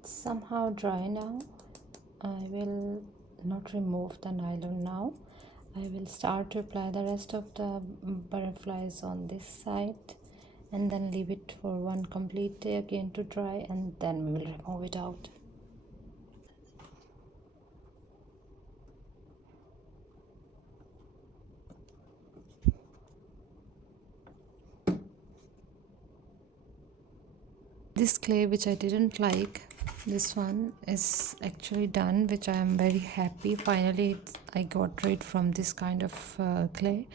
It's somehow dry now. I will not remove the nylon now. I will start to apply the rest of the butterflies on this side and then leave it for one complete day again to dry, and then we will remove it out. This clay which I didn't like, this one is actually done, which I am very happy. Finally I got rid from this kind of clay.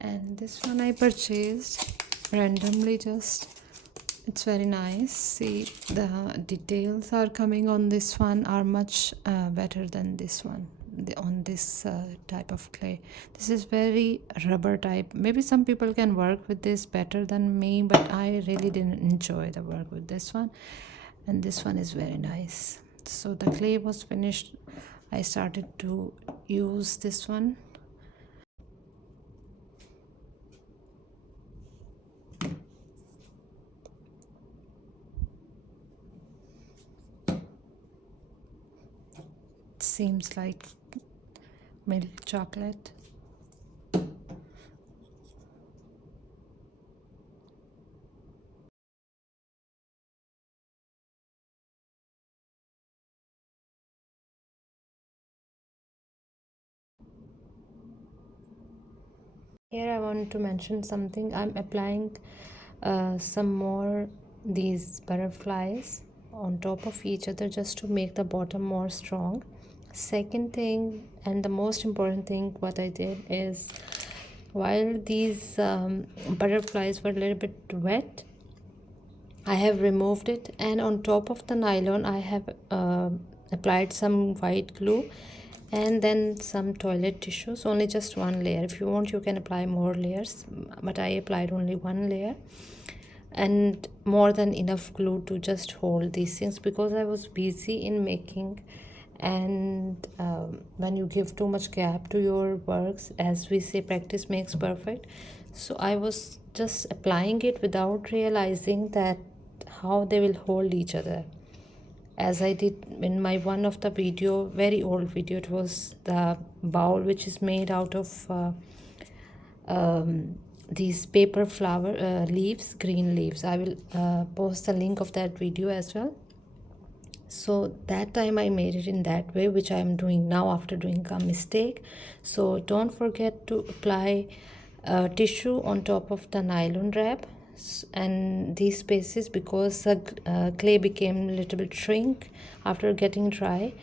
And this one I purchased randomly, just it's very nice. See, the details are coming on this one are much better than this one on this type of clay. This is very rubber type. Maybe some people can work with this better than me, but I really didn't enjoy the work with this one. And this one is very nice. So the clay was finished. I started to use this one. It seems like milk chocolate. Here I want to mention something. I'm applying some more these butterflies on top of each other just to make the bottom more strong. Second thing, and the most important thing what I did is, while these butterflies were a little bit wet, I have removed it, and on top of the nylon I have applied some white glue and then some toilet tissues, only just one layer. If you want you can apply more layers, but I applied only one layer, and more than enough glue to just hold these things because I was busy in making. And when you give too much gap to your works, as we say, practice makes perfect. So I was just applying it without realizing that how they will hold each other, as I did in my one of the video, very old video. It was the bowl which is made out of these paper flower leaves, green leaves. I will post the link of that video as well. So that time I made it in that way, which I am doing now after doing a mistake. So don't forget to apply tissue on top of the nylon wrap and these spaces, because the clay became a little bit shrink after getting dry.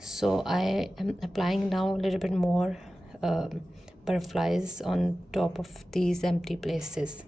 So I am applying now a little bit more butterflies on top of these empty places.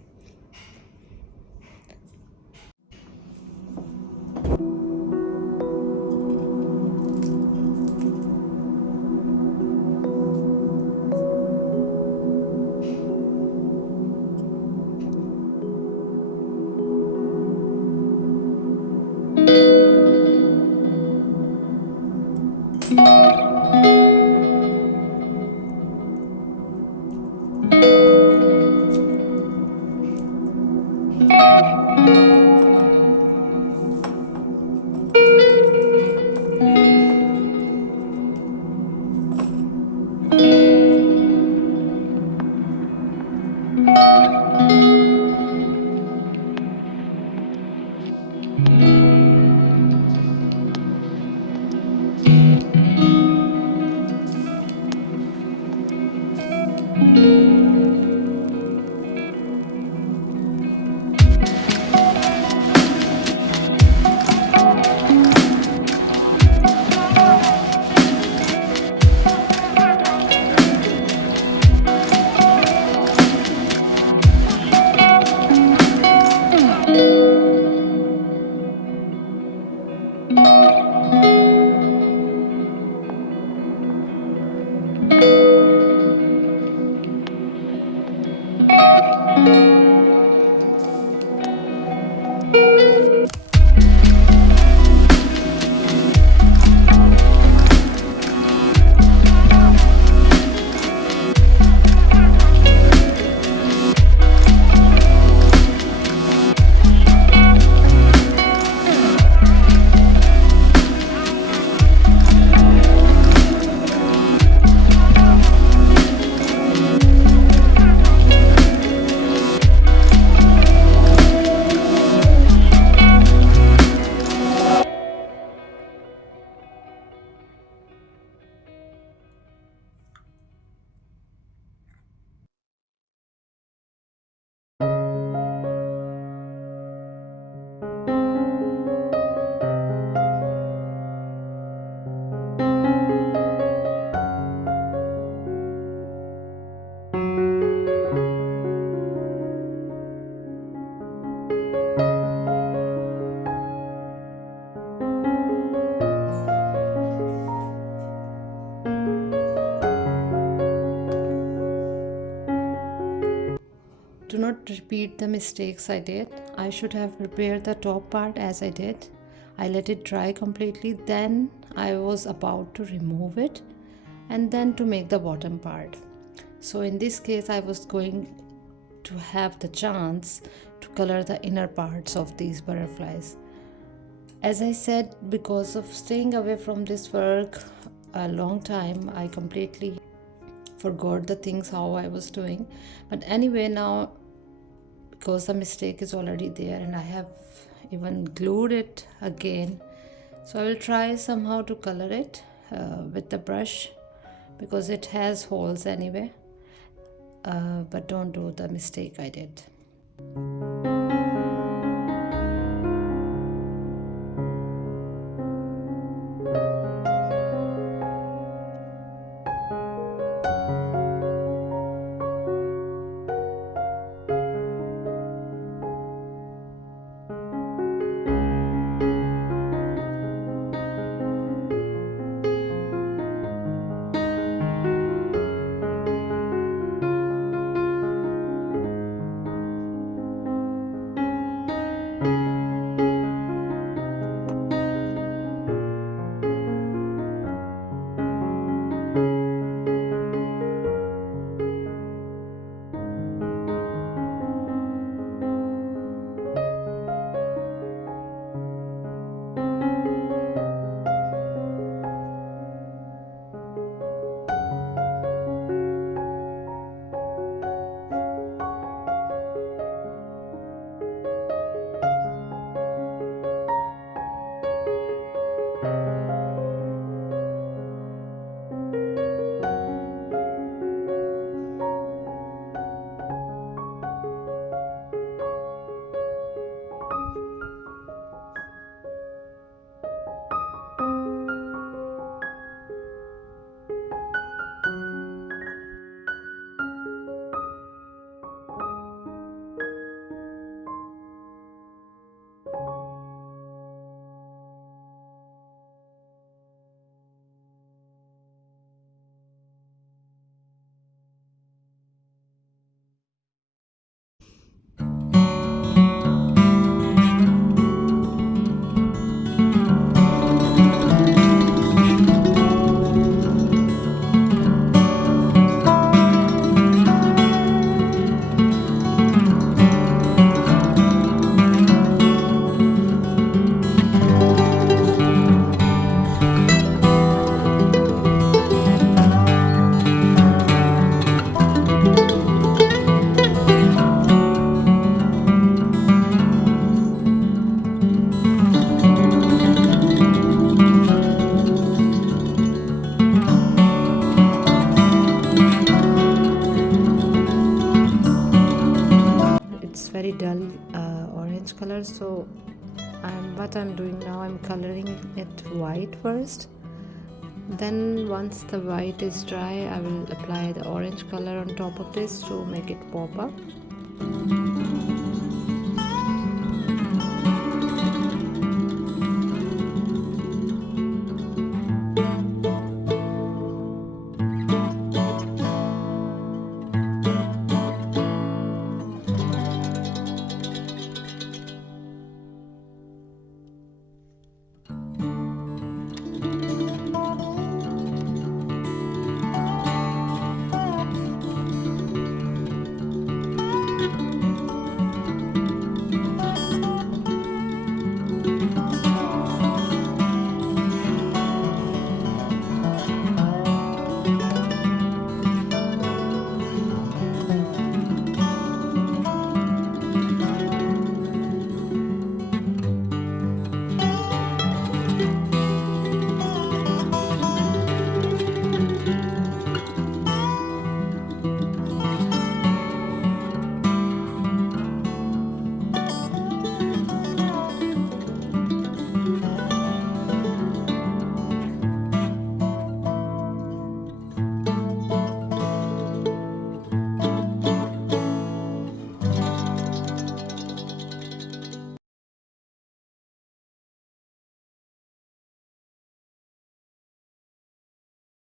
not repeat the mistakes I did. I should have prepared the top part as I did. I let it dry completely, then I was about to remove it and then to make the bottom part. So in this case I was going to have the chance to color the inner parts of these butterflies. As I said, because of staying away from this work a long time, I completely forgot the things how I was doing. But anyway, now because the mistake is already there and I have even glued it again, so I will try somehow to color it with the brush, because it has holes anyway. But don't do the mistake I did. Very dull orange color, so what I'm doing now, I'm coloring it white first, then once the white is dry I will apply the orange color on top of this to make it pop up.